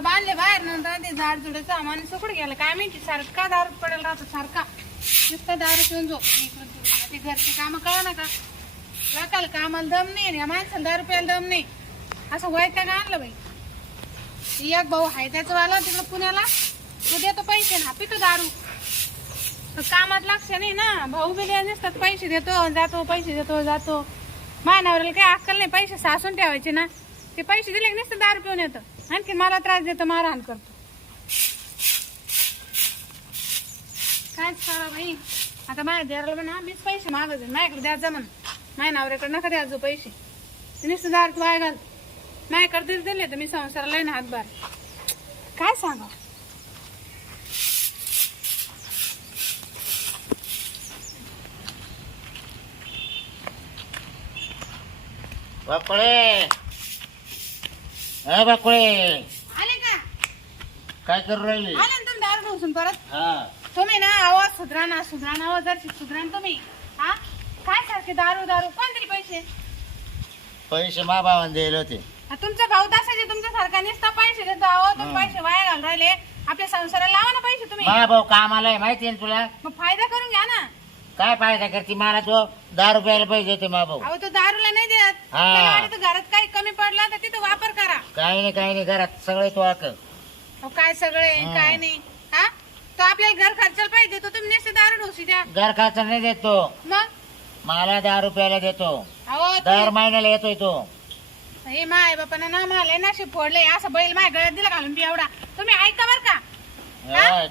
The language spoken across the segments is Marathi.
बांधले बाहेर नंतर ते झाड झुडे सामान सुकड गेलं. काय माहिती सारखा दारू पडेल राहतो सारखा. नुसतं दारू पिऊन झोप. ते घरचे काम कळा ना का? लोकाला कामाला दम नाही आणि या माणसाला दारू प्यायला दम नाही. असं वयता का आणलं बाई. एक भाऊ आहे त्याचं वाला तिकडं पुण्याला. तो देतो पैसे ना पितो दारू. पण कामात लक्ष नाही ना. भाऊ बिले नसतात पैसे देतो जातो पैसे देतो जातो. मानावरील काही अक्कल नाही पैसे सासून ठेवायचे ना. ते पैसे दिले की नसतं दारू पिऊन येतं. आणखी मला त्रास देतो मारहाण करतो. कायच करा बाई? आता माझ्या देराला म्हणा मीच पैसे मागत माझ्याकडे द्यायचा म्हण. माझ्या नवऱ्याकडे नका द्यायचो पैसे. ते नुसतं दारू वाया घाल. माझ्याकडे दिले तर मी संसाराला ना हातभार. काय सांगा? बाकुळे बाकुळे. आले का? काय करू राहिली? आले ना तुम्ही दारू परत? हा. तुम्ही ना आवाज सुधरा ना सुधरा ना आवाज जर सुधरा ना तुम्ही. हा? काय सारखे दारू दारू? कोण दिले पैसे? पैसे मा भावाने दिले होते. आ, तुमचा भाऊ तसाचे तुमच्या सारखा नुसता पैसे देतो अहो तुम्ही. पैसे वाया घाल राहिले. आपल्या संसाराला लावा ना पैसे तुम्ही. मा भाऊ कामाला आहे माहिती आहे ना तुला? मग फायदा करून घ्या ना. काय फायदा करते? मला तो दहा रुपयाला पैसे देते मा भाऊ. अहो तो दारूला नाही देत. हा. त्याला वाटतं घरात काही कमी पडला तर तिथं वापर करा. काही नाही काही नाही घरात सगळे तो आक अहो, काय सगळे? हा. काय नाही. हा? तो आपल्याला घर खर्चाला पाहिजे तो तुम्ही नुसते दारू ढोसी द्या. घर खर्च नाही देतो मग? मला दहा रुपयाला देतो. अहो दर तुम्ही- महिन्याला येतोय तो. हे माय बापानं ना मला ना फोडले असं बैल माझ्या गळ्यात दिला घालून बी एवढा. तुम्ही ऐका बर का. हा?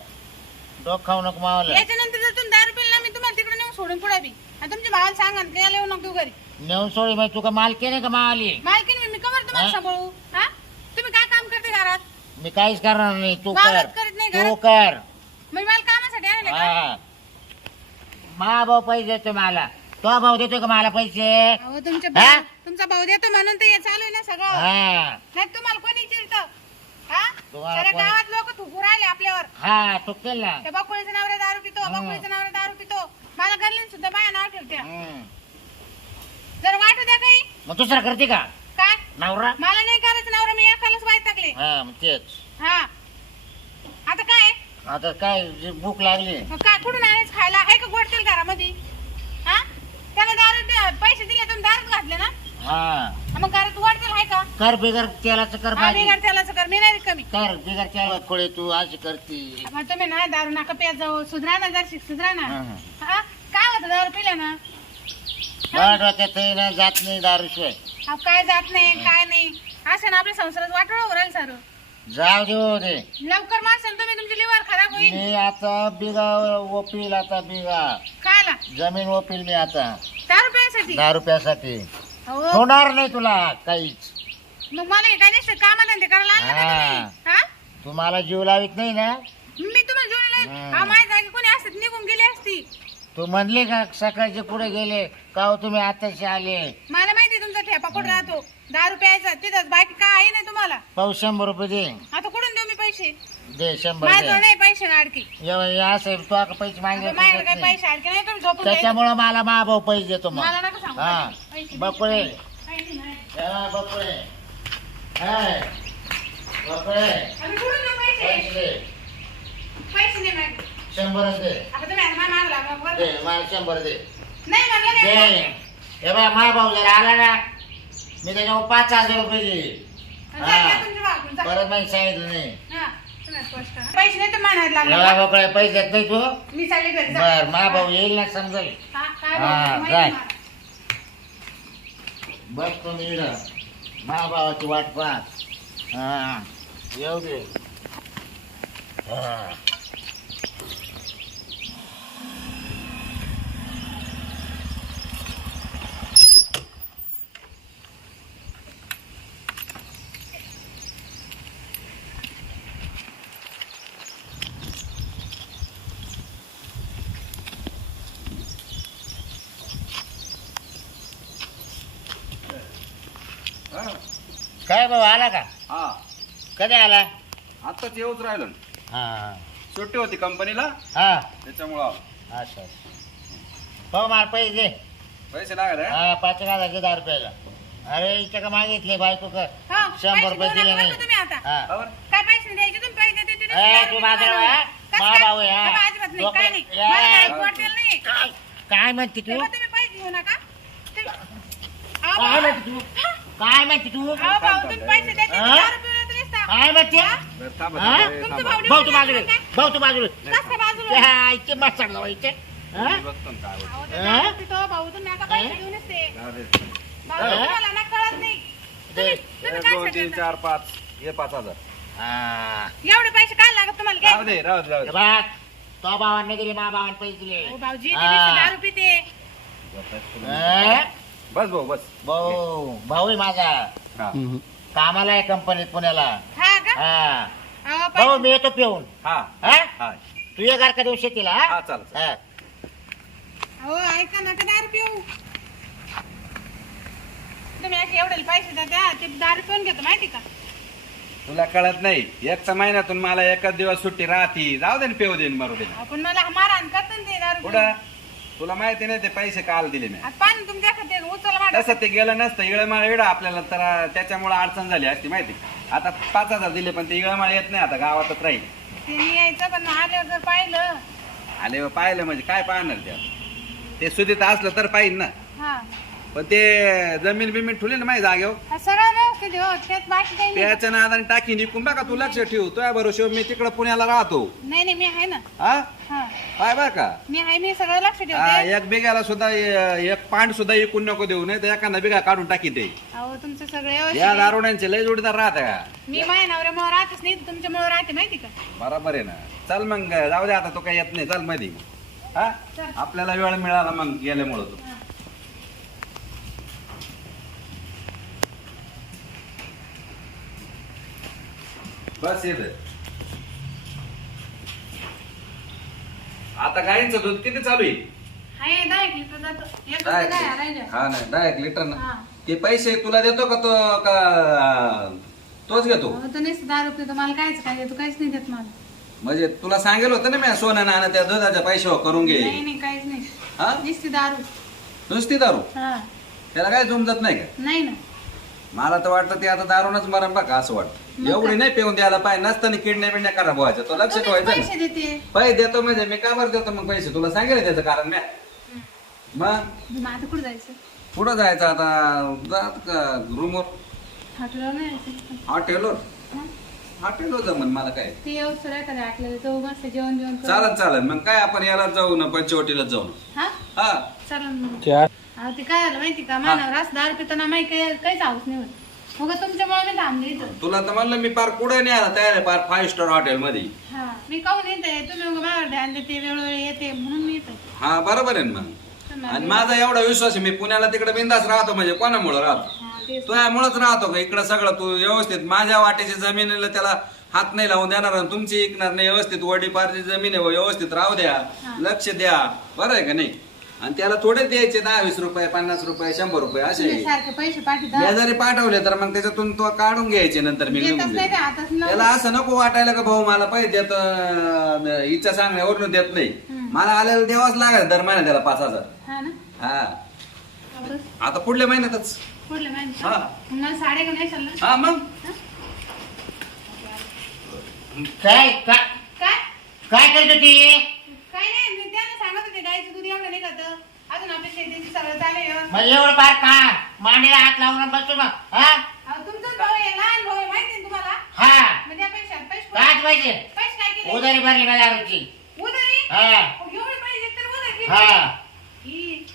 डोक खाऊ नको मावाला. याच्यानंतर जर तुम्ही दारू पिला मी तुम्हाला तिकडे नेऊन सोडून पुढे बी. आणि तुमच्या भावाला सांगा ना त्याला येऊ नको घरी. नेऊन सोडी मग तू का मालकी नाही का मावाली? मालकीन मी- मी कवर तुम्हाला हा? सांभाळू. हा? तुम्ही काय काम करते घरात? मी काहीच करणार नाही तू कर. वावरात करत नाही तू घरात? कर. मी मला कामासाठी आणले का? हा मा भाऊ पैसे देतो मला. तो भाऊ देतो का मला पैसे? अहो तुमच्या हा? भाऊ- तुमचा भाऊ देतो म्हणून तर हे चालू आहे ना सगळं. हा. नाही तुम्हाला कोणी चिरत तुम्हाला साऱ्या कोणी- गावात थुकू राहिले आपल्यावर. हा तू केल. ना त्या बकुळीचं नवरा दारू पितो हम्म. बकुळीचं नवरा दारू पितो. मला गल्लीन सुद्धा बाया नाव ठेवत्या. हम्म. जर वाटू द्या काही. मग दुसरा करते का? काय? नवरा? मला नाही करायचं नवरा मी एकालाच वाईट टाकले. हा मग तेच. हा. आता काय? आता काय जी भूक लागली. मग काय कुठून आणायचं खायला आहे का गोड तेल घरामध्ये हा त्याला दारू द्या- पैसे दिले तुम्ही दारूच घातले ना हा मग घरात गोड तेल आहे का कर बिगर तेलाचं कर हा भाजी. बिगर तेलाचं कर मी नाही कमी. कर बिगर तेला खोळे तू अशी करती. मग तुम्ही ना दारू नका प्यात जाऊ. सुधरा ना जर सुधरा ना. हा, काय होतं दारू पिल्या ना? मला डोक्यात ना जात नाही दारूशिवाय. अहो, काय जात नाही काय नाही. असं ना आपल्या संसारात वाटोळ उराल सर. जाऊ देऊ दे. लवकर मारसाल तुम्ही तुमची लिव्हर खराब होईल. मी आता बिगा ओपील आता बिगा. कायला? जमीन ओपील मी आता. दारू प्यायसाठी? दहा रुपयासाठी हो होणार नाही तुला काहीच. मग मला हे काय नाही कामाला ते करायला आणलं का तुम्ही? हा? तू मला जीव लावित नाही ना? मी तुम्हाला. हा. माझ्या जागी कोणी असत निघून गेली असती. तू म्हणली का सकाळचे पुढे गेले? का हो तुम्ही आताशी आले? मला माहिती तुमचा ठेपा कुठं राहतो. दारू प्यायचा तिथंच बाकी काय आहे नाही तुम्हाला. पाऊस शंभर रुपये दे. आता कुठून देऊ मी पैसे? दे शंभर माझ्याजवळ दे. नाही पैसे ना अडकी असं तू आता पैसे मागले माझ्याकडे काय पैसे अडके नाही तुम्ही झोपून घ्यायचे. त्याच्यामुळं मला मा भाऊ पैसे देतो मग. मला नका सांगू हा. पैसे बकुळे. पैसे नाही. हा, बकुळे हाय. बकुळे आम्ही कुठून देऊ पैसे? नाही. शंभरच दे. मला? दे शंभर दे. दे. नाही हे भाऊ जर आला ना. मी त्याच्यावर पाच हजार रुपये देईल. परत माहिती सांगितलं नाही. हा. पैसे नाही तर लागले पैसे देत नाही तू. मी चालले घरी जा. बर मा भाऊ येईल ना समजेल. हा, काय हा, बोलतो माहिती जाय. मला. बस तुम्ही इकडं महाभावाची वाट पाहत. हा. येऊ दे. हा. काय भाऊ आला का? हा. कधी आला? आत्ताच येऊच राहिलो. हा सुट्टी होती कंपनीला. हा. त्याच्यामुळं आलो. असं भाऊ मला पैसे दे. पैसे लागले हा? पाच हजार दे दहा रुपयाला. अरे इथे का मागितले बायको का? हा, शंभर पैसे रुपये दिले नाही. तुम्ही आता. हा. काय पैसे पैसे द्यायचे तुम्ही? पैसे देते ते ए, दारू तू पिऊन माझा आला. आहे? कसं मा काय? भाऊ आहे, हा. बाबा, अजिबात नाही. लोकं- काय नाही. ए, मला काय वाटेल नाही. काय काय म्हणते तू? तेव्हा तुम्ही पैसे घेऊ नका. ते- अहो, काय. म्हणते तू? काय म्हणते तू अहो, भाऊ, तुम्ही पैसे द्यायचे ते हा? दारू पिऊन येतो नुसता. काय म्हणते बरं, थांबा, हा? थांबा, ए, तुमचं थांबा. भाऊ भाऊ तू बाजूला? भाऊ तू बाजूला कसं बाजूला? इथे मस्त चालला व्हायचे हा? मी बघतो ना काय होतं. अहो, ते हा? दारू पितो, भाऊ, तुम्ही नका पैसे हा? घेऊन येते. जाऊ दे. भाऊ, हा? तुम्हाला ना कळत नाही. तुम्ही- एक, तुम्ही काय दोन तीन सांगता? चार पाच हे पाच हजार हा. एवढे पैसे काय लागत तुम्हाला राहू घ्यायचे? दे राहू दे राहू हे दे बघ तो भावांनी दिले मा भावाने पैसे दिले अहो, भाऊजी ते हा. नुसते दारू पिते हा? बस भाऊ बस. भाऊ भाऊ आहे माझा. हा. कामाला आहे कंपनीत पुण्याला. हा का? हा. अहो, भाऊ मी येतो पिऊन. हा. हा? हा. तू ये घर का देऊ शेतीला हा? हा चाल हा. अहो ऐका नका दारू पिऊ. तुम्ही असे एवढे पैसे द्या ते दारू पिऊन घेतो माहिती का? तुला कळत नाही एक तर महिन्यातून मला एकच दिवस सुट्टी राहती. जाऊ दे ना पेऊ दे ना मारू दे ना. आपण मला मारहाण करतो ना ते दारू पिऊन. तुला माहिती नाही ते पैसे काल दिले मी. पाणी तुमच्या उचल तसं ते गेलं नसतं इळमाळ येडं आपल्याला तर त्याच्यामुळे अडचण झाली असती माहिती आता पाच हजार दिले पण ते इळमाळ येत नाही आता गावातच राहील. ते नाही यायचं पण आल्यावर जर पाहिलं. आले व पाहिलं म्हणजे काय पाहणार त्या ते सुधीत असलं तर पाहिजे ना. हा. पण ते जमीन बिमीन ठुले ना माझ्या जागेवर. हा, सगळं व्यवस्थित आहे, हो. त्यात बाकी काही नाही. त्याच्या नादाने टाकी निघून बघा तू लक्ष ठेव. तुझ्या बरोबर मी तिकडं पुण्याला राहतो. नाही नाही मी आहे ना. हा? हा. पाय बर का? मी आहे मी सगळं लक्ष हा, ठेवते एक बिघाला सुद्धा ए- एक पांड सुद्धा इकून नको देऊ. नये तर एखादा बिघा काढून टाकी ते. अहो तुमचं सगळं या दारुड्यांचे लय जोडीदार राहते का? मी माझ्या नवऱ्यामुळे राहतच नाही. तुमच्यामुळे राहते माहिती का? बरोबर आहे ना. चल मग जाऊ दे आता. तो काही येत नाही. चलमध्ये हा. आपल्याला वेळ मिळाला मग गेल्यामुळं. तो बस येत आता गायींचं दूध किती चालू आहे? आहे दहा एक लिटर जातं. एक. राहिलं? हा ना दहा एक लिटर ना. हा. ते पैसे तुला देतो का तो का तोच घेतो? अहो, तो नुसतं दारू पितो मला कायच काय देतो काहीच नाही देत मला. म्हणजे तुला सांगेल होतं ना मी सोनं नाणं त्या दुधाच्या पैशावर करून घे. नाही नाही काहीच नाही. हा? नुसती दारू. नुसती दारू? हा. त्याला काय जुमजत नाही का? नाही ना. मला तर वाटतं ते आता दारूनच मरण बघा असं वाटतं. एवढी काय? नाही पिऊन द्यायला पाहिजे. नसताना किडण्या बिडण्या खराब व्हायचं तो लक्ष तुम्हीच ठेवायचं ना. पैसे देते. पैसे देतो म्हणजे मी का बरं देतो? मग पैसे तुला सांगेल त्याचं कारण नाही मग? मग आता कुठं जायचं? पुढं जायचं आता? रूमवर? हॉटेलवर नाही जायचं हॉटेलवर? हा? हॉटेलवर जमन मला काय. ते येऊस एखाद्या आपल्याला. तो मस्त जेवण जेवण करू. चालत चालत मग काय आपण याला जाऊ ना पंचवटीला जाऊ ना. हा? हा. चालेल मग. अहो ते काय झालं माहिती का? मानव रास दारू पिताना माहिती काही काहीच हाऊस नाही होत. मग तुमच्यामुळे मी थांबले इथं. तुला तर म्हणलं मी पार कुठे नाही आला तयार आहे? पार फाईव्ह स्टार हॉटेल मध्ये. हा मी काहून येते तुम्ही मग मला ध्यान देते वेळोवेळी येते म्हणून मी येते हा बरोबर आहे ना मग. आणि माझा एवढा विश्वास आहे मी पुण्याला तिकडे बिंदास राहतो म्हणजे कोणामुळे राहतो? हा, तेच. तू यामुळेच राहतो का? इकडं सगळं तू व्यवस्थित माझ्या वाटेची जमिनीला त्याला हात नाही लावून देणार आणि तुमची ऐकणार नाही व्यवस्थित वडीपारची जमीन आहे व्यवस्थित राहू द्या. लक्ष द्या. बरं आहे का नाही? आणि त्याला थोडे द्यायचे दहा वीस रुपये पन्नास रुपये शंभर रुपये तुम्ही असे. सारखे पैसे पाठवता जरी पाठवले तर मग त्याच्यातून तो काढून घ्यायचे नंतर मी नाही न- त्याला असं नको वाटायला का भाऊ मला पैसे देत अं, इच्छा सांगण्यावरून देत नाही. मला आलेला देवाच लागेल दर महिन्यात त्याला पाच हजार. हा ना? हा. आता पुढल्या महिन्यातच. पुढले माहिती हा. मग मला साड्या घेऊन येशाल ना? हा मग. काय काय काय? काय करत होती काय नाही मी त्यांना सांगत होते गाईचं दूध एवढं नाही खात. अजून आपल्या शेतीची सगळं चालेल मग एवढं पार का मांडीला हात लावून बसतो मग हा? अहो, तुमचाच भाऊ आहे लहान भाऊ आहे माहिती आहे ना तुम्हाला? हा. म्हणजे या पैशात पैसे काय पाहिजे पैसे. काय केले? उधारी भरली माझ्या दारूची उधारी? हा. अहो, एवढे पैसे तर उधारी हा. ही.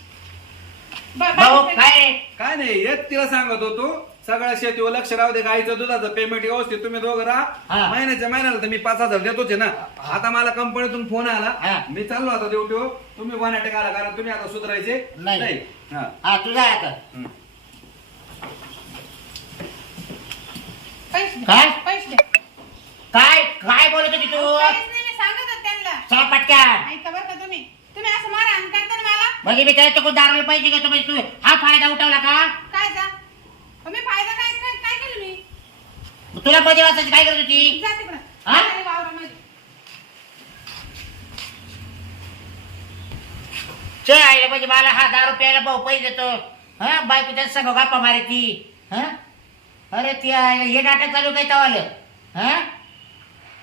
बा- भाऊ बाकी काय रे? काय नाही येत तिला सांगत होतो सगळ्या शेतीवर लक्ष राहू दे गाईचं दुधाचं पेमेंट व्यवस्थित तुम्ही दोघं राहा. हा. महिन्याच्या महिन्याला तर मी पाच हजार देतोच आहे ना. आता मला कंपनीतून फोन हा. आला मी चाललो आता ड्युटीवर तुम्ही बनाटे आला कारण तुम्ही आता सुधारायचे नाही. हा. हा तुझा आहे आता. हम्म. पैसे द्या. काय? पैसे. काय? काय बोलत होती तू? काहीच नाही मी सांगत होते त्यांना. ऐका बरं का तुम्ही? तुम्ही असं करता ना मला? म्हणजे मी त्याच्या दारूला पैसे घेतो म्हणजे तू हा फायदा उठवला का? मी फायदा काय काय काय केलं मी? तुला मध्ये वाचायची काय करत होती? जा तिकडं. हा? अरे वावरामध्ये. चे आईला म्हणजे मला हा दारू प्यायला भाऊ पैसे देतो. हा बायको त्याच संग गप्पा मारे ती. हा? अरे ती आईला हे नाटक चालू काय तवालं? हा?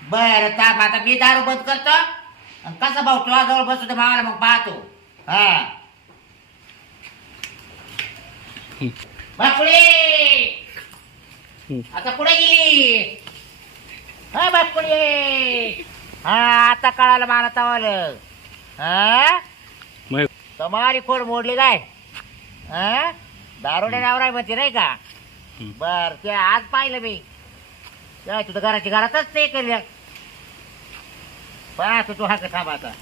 बरं ताप आता मी दारू बंद करतो. आणि कसा भाऊ तुझ्या जवळ बसतो ते भावाला मग पाहतो. हा. बापुळे आता पुढे गेली. हा बापुळे हा आता कळालं मला तवाल. हा? मग? तुम्हाला खोड मोडली काय? हा? दारोड्या नावराय म्हणते नाही का? बर ते आज पाहिलं मी. काय तुझं घराची घरातच ते केलं. पाहतो तू हा का थांब आता.